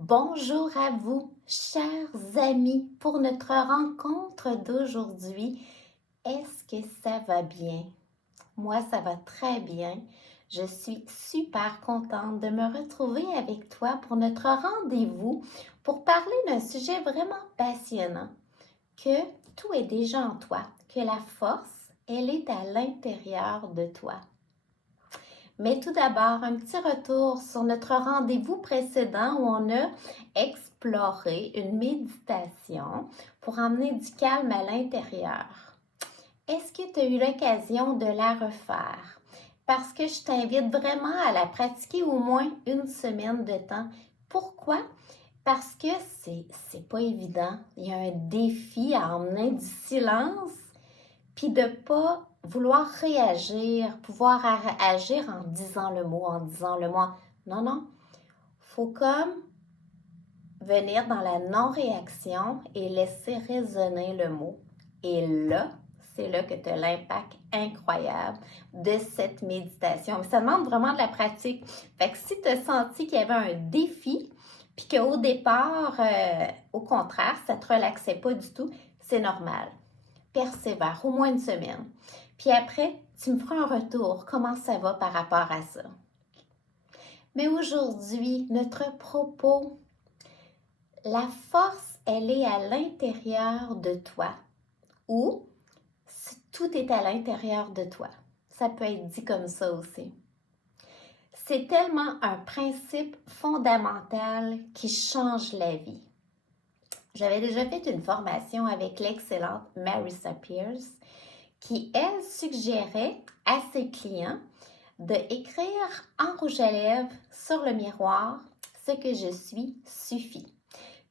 Bonjour à vous, chers amis, pour notre rencontre d'aujourd'hui. Est-ce que ça va bien? Moi, ça va très bien. Je suis super contente de me retrouver avec toi pour notre rendez-vous pour parler d'un sujet vraiment passionnant, que tout est déjà en toi, que la force, elle est à l'intérieur de toi. Mais tout d'abord, un petit retour sur notre rendez-vous précédent où on a exploré une méditation pour emmener du calme à l'intérieur. Est-ce que tu as eu l'occasion de la refaire? Parce que je t'invite vraiment à la pratiquer au moins une semaine de temps. Pourquoi? Parce que c'est pas évident. Il y a un défi à emmener du silence puis de ne pas vouloir réagir, pouvoir agir en disant le mot, en disant le mot. Non, non. Faut comme venir dans la non-réaction et laisser résonner le mot. Et là, c'est là que tu as l'impact incroyable de cette méditation. Mais ça demande vraiment de la pratique. Fait que si tu as senti qu'il y avait un défi, puis qu'au départ, au contraire, ça ne te relaxait pas du tout, c'est normal. Persévère, au moins une semaine. Puis après, tu me feras un retour, comment ça va par rapport à ça. Mais aujourd'hui, notre propos, la force, elle est à l'intérieur de toi. Ou tout est à l'intérieur de toi. Ça peut être dit comme ça aussi. C'est tellement un principe fondamental qui change la vie. J'avais déjà fait une formation avec l'excellente Marissa Peers qui, elle, suggérait à ses clients d'écrire en rouge à lèvres sur le miroir « Ce que je suis suffit ».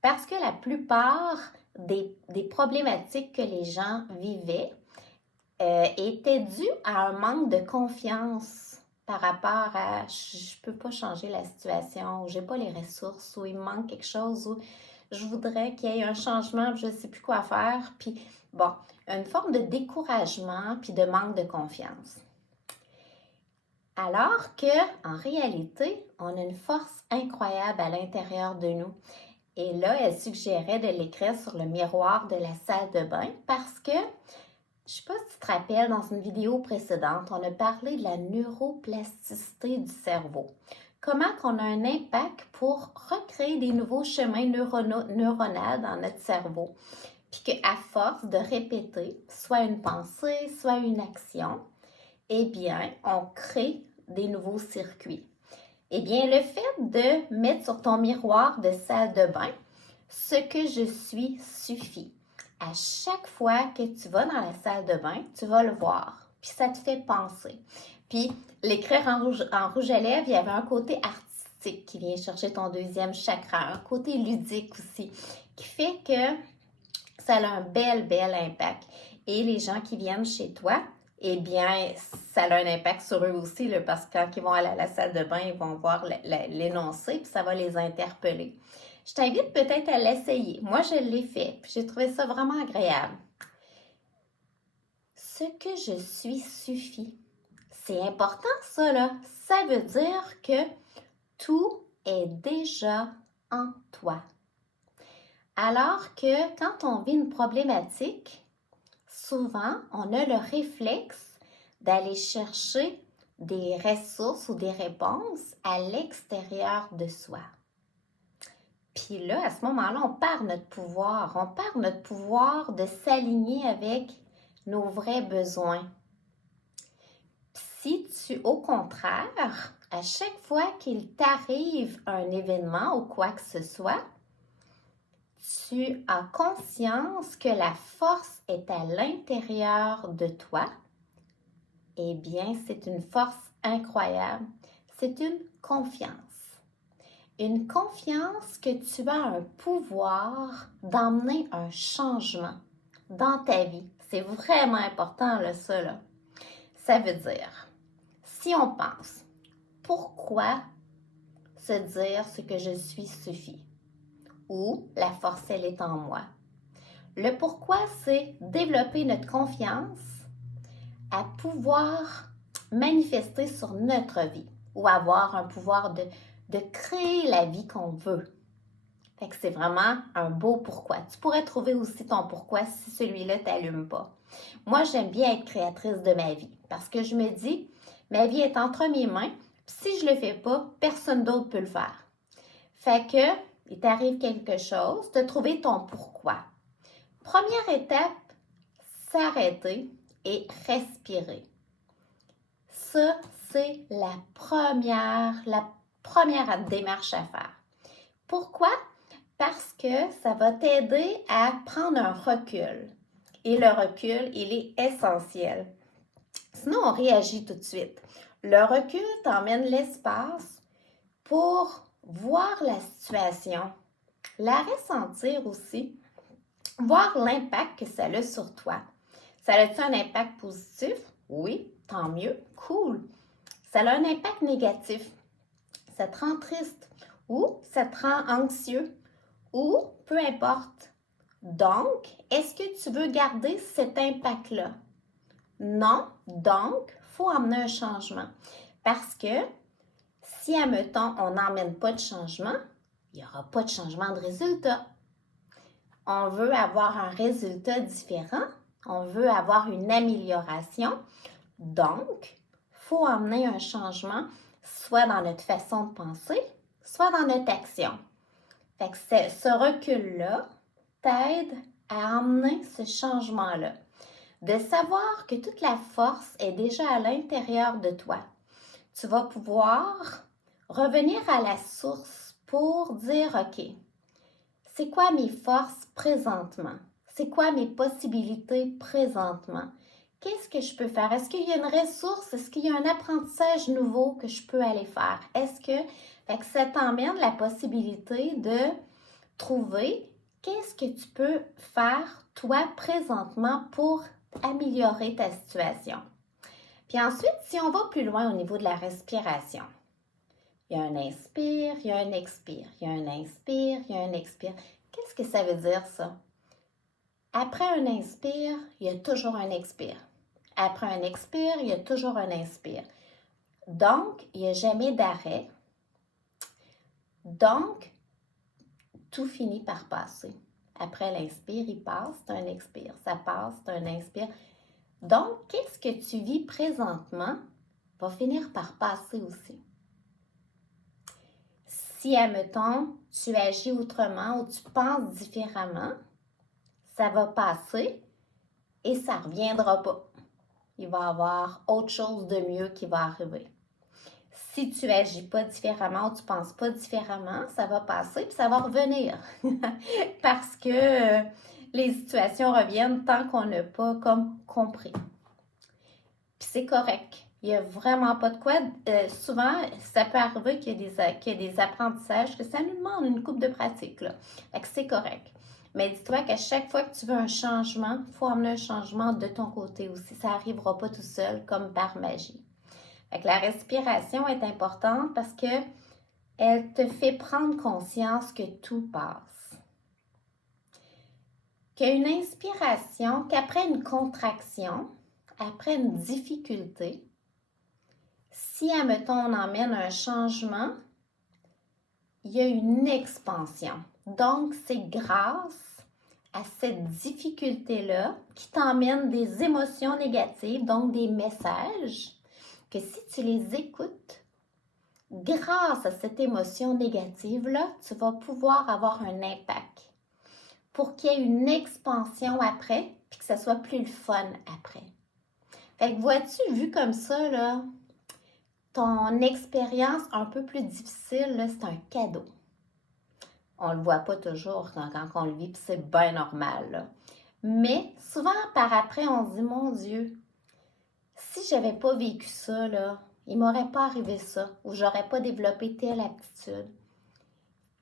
Parce que la plupart des problématiques que les gens vivaient étaient dues à un manque de confiance par rapport à « je ne peux pas changer la situation » ou « je n'ai pas les ressources » ou « il me manque quelque chose » ou « je voudrais qu'il y ait un changement, je ne sais plus quoi faire ». Puis bon, une forme de découragement puis de manque de confiance. Alors qu'en réalité, on a une force incroyable à l'intérieur de nous. Et là, elle suggérait de l'écrire sur le miroir de la salle de bain parce que, je ne sais pas si tu te rappelles, dans une vidéo précédente, on a parlé de la neuroplasticité du cerveau. Comment qu'on a un impact pour recréer des nouveaux chemins neuronaux dans notre cerveau. Puis qu'à force de répéter, soit une pensée, soit une action, eh bien, on crée des nouveaux circuits. Eh bien, le fait de mettre sur ton miroir de salle de bain « Ce que je suis suffit ». À chaque fois que tu vas dans la salle de bain, tu vas le voir, puis ça te fait penser. Puis, l'écrire en rouge à lèvres, il y avait un côté artistique qui vient chercher ton deuxième chakra, un côté ludique aussi, qui fait que ça a un bel impact. Et les gens qui viennent chez toi, eh bien, ça a un impact sur eux aussi, là, parce que quand ils vont aller à la salle de bain, ils vont voir l'énoncé, puis ça va les interpeller. Je t'invite peut-être à l'essayer. Moi, je l'ai fait, puis j'ai trouvé ça vraiment agréable. Ce que je suis suffit. C'est important, ça, là. Ça veut dire que tout est déjà en toi. Alors que quand on vit une problématique, souvent, on a le réflexe d'aller chercher des ressources ou des réponses à l'extérieur de soi. Puis là, à ce moment-là, on perd notre pouvoir. On perd notre pouvoir de s'aligner avec nos vrais besoins. Si tu, au contraire, à chaque fois qu'il t'arrive un événement ou quoi que ce soit, tu as conscience que la force est à l'intérieur de toi, eh bien, c'est une force incroyable. C'est une confiance. Une confiance que tu as un pouvoir d'emmener un changement dans ta vie. C'est vraiment important, là, ça, là. Ça veut dire, si on pense, pourquoi se dire ce que je suis suffit? Ou la force, elle est en moi. Le pourquoi, c'est développer notre confiance à pouvoir manifester sur notre vie ou avoir un pouvoir de créer la vie qu'on veut. Fait que c'est vraiment un beau pourquoi. Tu pourrais trouver aussi ton pourquoi si celui-là t'allume pas. Moi, j'aime bien être créatrice de ma vie parce que je me dis, ma vie est entre mes mains. Si je le fais pas, personne d'autre peut le faire. Fait que, il t'arrive quelque chose, de trouver ton pourquoi. Première étape, s'arrêter et respirer. Ça, c'est la première démarche à faire. Pourquoi? Parce que ça va t'aider à prendre un recul. Et le recul, il est essentiel. Sinon, on réagit tout de suite. Le recul t'emmène l'espace pour voir la situation, la ressentir aussi, voir l'impact que ça a sur toi. Ça a-tu un impact positif? Oui, tant mieux, cool. Ça a un impact négatif. Ça te rend triste ou ça te rend anxieux ou peu importe. Donc, est-ce que tu veux garder cet impact-là? Non, donc, il faut amener un changement. Parce que si, admettons, on n'emmène pas de changement, il n'y aura pas de changement de résultat. On veut avoir un résultat différent, on veut avoir une amélioration. Donc, il faut amener un changement, soit dans notre façon de penser, soit dans notre action. Fait que ce recul-là t'aide à amener ce changement-là. De savoir que toute la force est déjà à l'intérieur de toi. Tu vas pouvoir revenir à la source pour dire, OK, c'est quoi mes forces présentement? C'est quoi mes possibilités présentement? Qu'est-ce que je peux faire? Est-ce qu'il y a une ressource? Est-ce qu'il y a un apprentissage nouveau que je peux aller faire? Fait que ça t'emmène la possibilité de trouver qu'est-ce que tu peux faire toi présentement pour améliorer ta situation. Puis ensuite, si on va plus loin au niveau de la respiration, il y a un inspire, il y a un expire, il y a un inspire, il y a un expire. Qu'est-ce que ça veut dire ça? Après un inspire, il y a toujours un expire. Après un expire, il y a toujours un inspire. Donc, il n'y a jamais d'arrêt. Donc, tout finit par passer. Après l'inspire, il passe, c'est un expire. Ça passe, c'est un inspire. Donc, qu'est-ce que tu vis présentement va finir par passer aussi. Si, admettons, tu agis autrement ou tu penses différemment, ça va passer et ça ne reviendra pas. Il va y avoir autre chose de mieux qui va arriver. Si tu agis pas différemment ou tu penses pas différemment, ça va passer puis ça va revenir. Parce que les situations reviennent tant qu'on n'a pas comme compris. Puis c'est correct. Il n'y a vraiment pas de quoi. Souvent, ça peut arriver qu'il y a des apprentissages que ça nous demande une couple de pratiques. Là. Fait que c'est correct. Mais dis-toi qu'à chaque fois que tu veux un changement, il faut amener un changement de ton côté aussi. Ça n'arrivera pas tout seul comme par magie. Fait que la respiration est importante parce que elle te fait prendre conscience que tout passe. Qu'il y a une inspiration, qu'après une contraction, après une difficulté, si, admettons, on emmène un changement, il y a une expansion. Donc, c'est grâce à cette difficulté-là qui t'emmène des émotions négatives, donc des messages, que si tu les écoutes, grâce à cette émotion négative-là, tu vas pouvoir avoir un impact pour qu'il y ait une expansion après, puis que ça soit plus le fun après. Fait que vois-tu, vu comme ça, là, ton expérience un peu plus difficile, là, c'est un cadeau. On le voit pas toujours quand on le vit, puis c'est bien normal, là. Mais souvent, par après, on se dit, mon Dieu, si j'avais pas vécu ça, là, il m'aurait pas arrivé ça, ou j'aurais pas développé telle aptitude.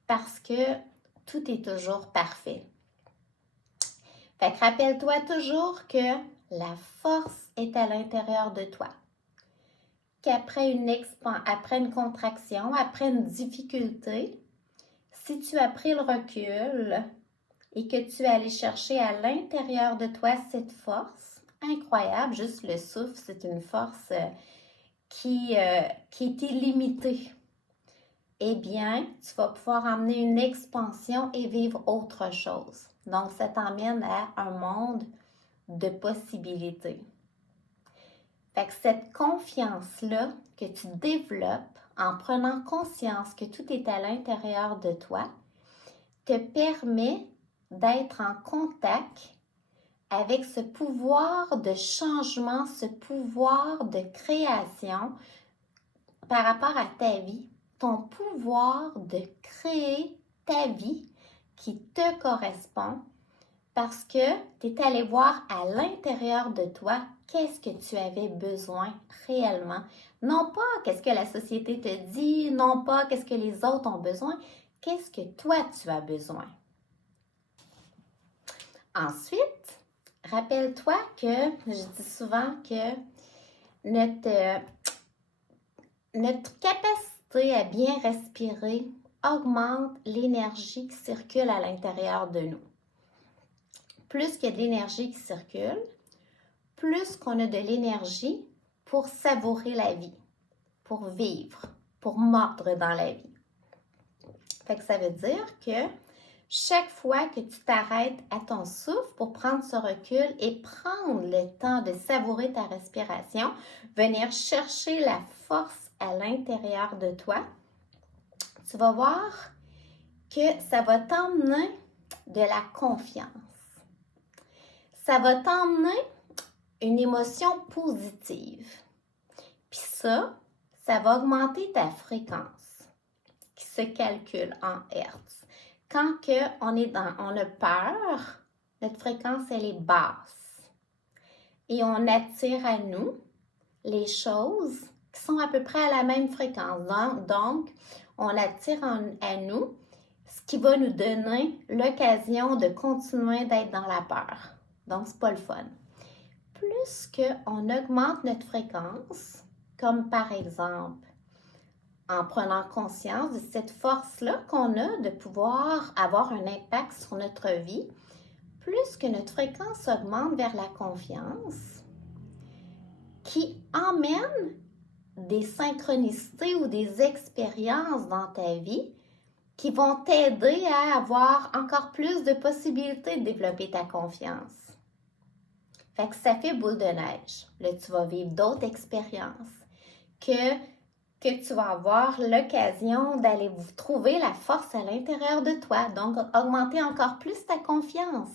Parce que tout est toujours parfait. Fait que rappelle-toi toujours que la force est à l'intérieur de toi. Qu'après une contraction, après une difficulté, si tu as pris le recul et que tu es allé chercher à l'intérieur de toi cette force incroyable, juste le souffle, c'est une force qui est illimitée. eh bien, tu vas pouvoir emmener une expansion et vivre autre chose. Donc, ça t'emmène à un monde de possibilités. Fait que cette confiance-là que tu développes en prenant conscience que tout est à l'intérieur de toi, te permet d'être en contact avec ce pouvoir de changement, ce pouvoir de création par rapport à ta vie, ton pouvoir de créer ta vie qui te correspond parce que tu es allé voir à l'intérieur de toi qu'est-ce que tu avais besoin réellement. Non pas qu'est-ce que la société te dit, non pas qu'est-ce que les autres ont besoin, qu'est-ce que toi tu as besoin. Ensuite, rappelle-toi que, je dis souvent que notre capacité à bien respirer augmente l'énergie qui circule à l'intérieur de nous. Plus qu'il y a de l'énergie qui circule, plus qu'on a de l'énergie pour savourer la vie, pour vivre, pour mordre dans la vie. Fait que ça veut dire que chaque fois que tu t'arrêtes à ton souffle pour prendre ce recul et prendre le temps de savourer ta respiration, venir chercher la force à l'intérieur de toi, tu vas voir que ça va t'emmener de la confiance. Ça va t'emmener une émotion positive. Puis ça va augmenter ta fréquence qui se calcule en Hertz. Quand on a peur, notre fréquence, elle est basse. Et on attire à nous les choses qui sont à peu près à la même fréquence. Donc on attire à nous ce qui va nous donner l'occasion de continuer d'être dans la peur. Donc, c'est pas le fun. Plus qu'on augmente notre fréquence, comme par exemple en prenant conscience de cette force-là qu'on a de pouvoir avoir un impact sur notre vie, plus que notre fréquence augmente vers la confiance, qui emmène des synchronicités ou des expériences dans ta vie qui vont t'aider à avoir encore plus de possibilités de développer ta confiance. Fait que ça fait boule de neige. Là, tu vas vivre d'autres expériences que tu vas avoir l'occasion d'aller trouver la force à l'intérieur de toi. Donc, augmenter encore plus ta confiance.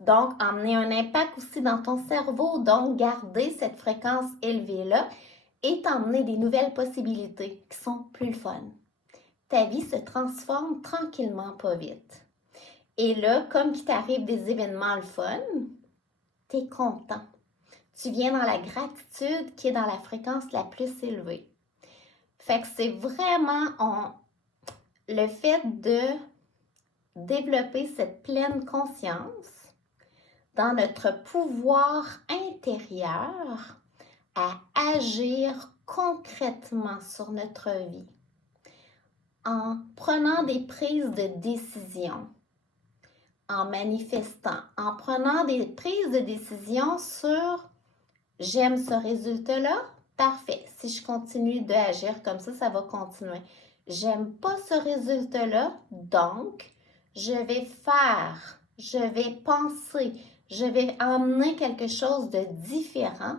Donc, emmener un impact aussi dans ton cerveau. Donc, garder cette fréquence élevée-là et t'emmener des nouvelles possibilités qui sont plus fun. Ta vie se transforme tranquillement, pas vite. Et là, comme qu'il t'arrive des événements le fun, t'es content. Tu viens dans la gratitude qui est dans la fréquence la plus élevée. Fait que c'est vraiment le fait de développer cette pleine conscience dans notre pouvoir intérieur à agir concrètement sur notre vie en prenant des prises de décision, en manifestant, en prenant des prises de décision sur « j'aime ce résultat-là, parfait, si je continue d'agir comme ça va continuer. J'aime pas ce résultat-là, donc je vais faire, je vais penser, je vais emmener quelque chose de différent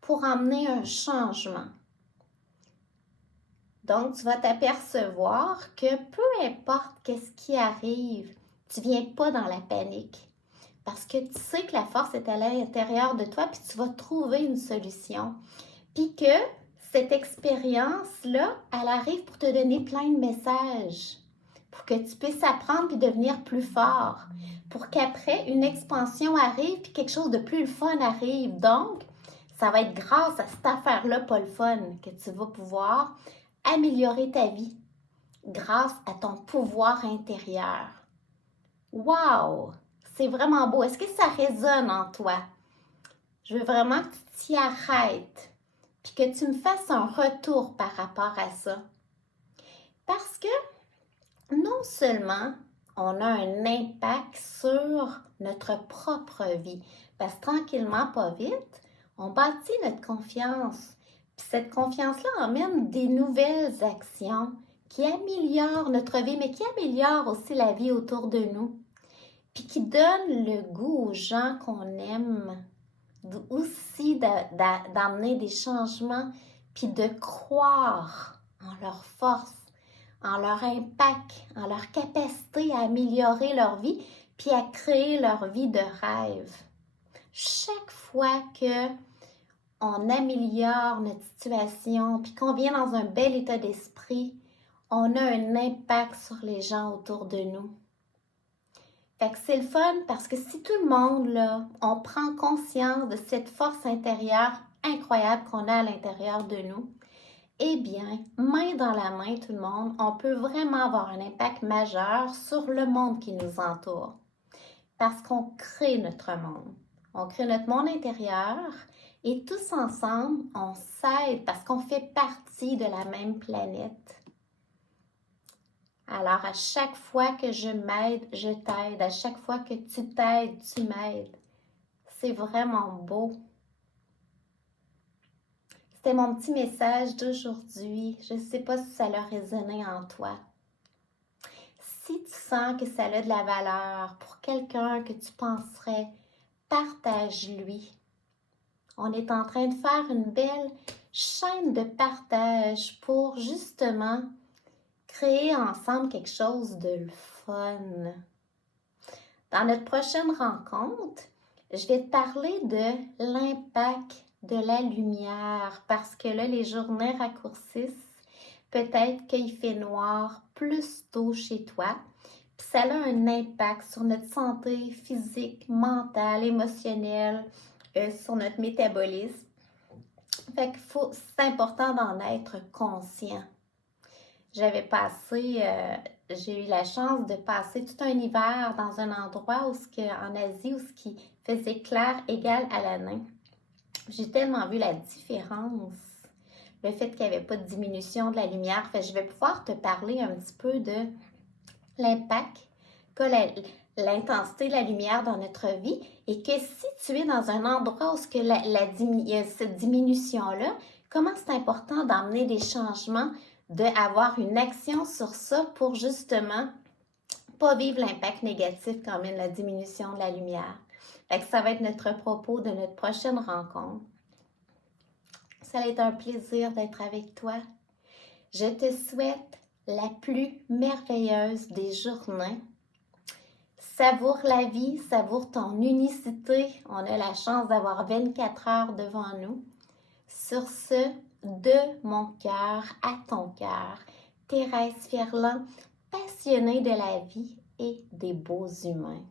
pour emmener un changement. » Donc, tu vas t'apercevoir que peu importe qu'est-ce qui arrive, tu ne viens pas dans la panique. Parce que tu sais que la force est à l'intérieur de toi, puis tu vas trouver une solution. Puis que cette expérience-là, elle arrive pour te donner plein de messages. Pour que tu puisses apprendre puis devenir plus fort. Pour qu'après, une expansion arrive puis quelque chose de plus fun arrive. Donc, ça va être grâce à cette affaire-là, pas le fun, que tu vas pouvoir améliorer ta vie grâce à ton pouvoir intérieur. Wow! C'est vraiment beau. Est-ce que ça résonne en toi? Je veux vraiment que tu t'y arrêtes puis que tu me fasses un retour par rapport à ça. Parce que non seulement on a un impact sur notre propre vie, parce que tranquillement, pas vite, on bâtit notre confiance. Puis cette confiance-là emmène des nouvelles actions qui améliore notre vie, mais qui améliore aussi la vie autour de nous, puis qui donne le goût aux gens qu'on aime, aussi d'amener des changements, puis de croire en leur force, en leur impact, en leur capacité à améliorer leur vie, puis à créer leur vie de rêve. Chaque fois que on améliore notre situation, puis qu'on vient dans un bel état d'esprit, on a un impact sur les gens autour de nous. Fait que c'est le fun parce que si tout le monde, là, on prend conscience de cette force intérieure incroyable qu'on a à l'intérieur de nous, eh bien, main dans la main, tout le monde, on peut vraiment avoir un impact majeur sur le monde qui nous entoure. Parce qu'on crée notre monde. On crée notre monde intérieur et tous ensemble, on s'aide parce qu'on fait partie de la même planète. Alors, à chaque fois que je m'aide, je t'aide. À chaque fois que tu t'aides, tu m'aides. C'est vraiment beau. C'était mon petit message d'aujourd'hui. Je ne sais pas si ça a résonné en toi. Si tu sens que ça a de la valeur pour quelqu'un que tu penserais, partage-lui. On est en train de faire une belle chaîne de partage pour justement créer ensemble quelque chose de fun. Dans notre prochaine rencontre, je vais te parler de l'impact de la lumière parce que là, les journées raccourcissent. Peut-être qu'il fait noir plus tôt chez toi. Puis ça a un impact sur notre santé physique, mentale, émotionnelle, sur notre métabolisme. Fait que c'est important d'en être conscient. J'ai eu la chance de passer tout un hiver dans un endroit en Asie où ce qui faisait clair égal à la nuit. J'ai tellement vu la différence, le fait qu'il n'y avait pas de diminution de la lumière. Fait que je vais pouvoir te parler un petit peu de l'impact qu'a l'intensité de la lumière dans notre vie et que si tu es dans un endroit où il y a cette diminution-là, comment c'est important d'emmener des changements, d'avoir une action sur ça pour justement pas vivre l'impact négatif qu'emmène la diminution de la lumière. Fait que ça va être notre propos de notre prochaine rencontre. Ça va être un plaisir d'être avec toi. Je te souhaite la plus merveilleuse des journées. Savoure la vie, savoure ton unicité. On a la chance d'avoir 24 heures devant nous. Sur ce, de mon cœur à ton cœur, Thérèse Ferland, passionnée de la vie et des beaux humains.